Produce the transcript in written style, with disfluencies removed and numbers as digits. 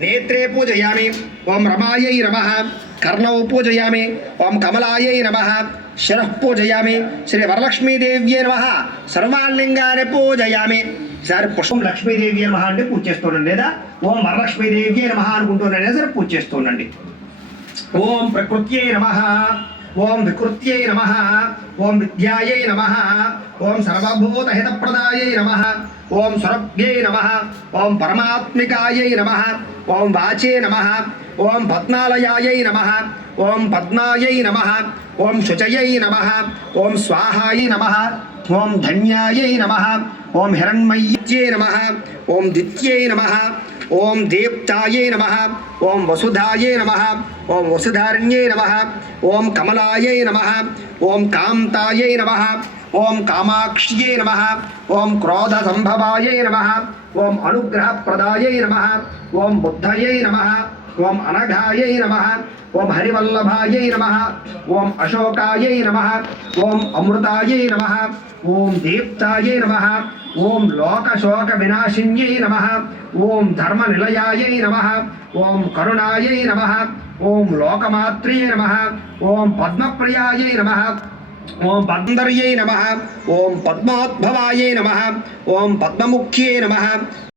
नेत्रे पूजयामि ओं रमायै नमः कर्णौ पूजयामि ओं कमलायै नमः शिरः पूजयामि श्री वरलक्ष्मीदेव्यै नमः सर्वालिंगानि पूजयामि सर पुष्पं लक्ष्मीदेव्यै नमः అంటే పూజ చేస్తున్నాను లేదా ఓం వరలక్ష్మీదేవ్यै నమః అనుకుంటున్నాను సరే పూజ చేస్తున్నాండి ఓం ప్రకృత్యై నమః ओं विकृत्यै नमः ओं विद्यायै नमः ओं सर्वभूतहितप्रदायै नमः ओं सुरभ्यै नमः ओं परमात्मिकायै नमः ओं वाचे नमः ओं पद्मालयायै नमः ओं पद्मायै नमः ओं शुचयै नमः ओं स्वाहायै नमः ओं धन्यायै नमः ओं हिरण्मय्यै नमः ओं दित्यै नमः ओं दीप्तायै नमः ओं वसुधायै नमः ओं वसुधारण्यै नमः ओं कमलायै नमः ओं कान्तायै नमः ओं कामाक्ष्यै नमः ओं क्रोधसंभवायै नमः ओं अनुग्रहप्रदायै नमः ओं बुद्धयै नमः ओं अनघायै नमः ओं हरिवल्लभायै नमः ओं अशोकायै नमः ओं अमृतायै नमः ओं दीप्तायै नमः ओं लोकशोकविनाशिन्यै नमः ओं धर्मनिलयायै नमः ओं करुणायै नमः ओं लोकमात्र्यै नमः ओं पद्मप्रियायै नमः ओं पद्मर्यै नमः ओं पद्मोद्भवायै नमः ओं पद्ममुख्यै नमः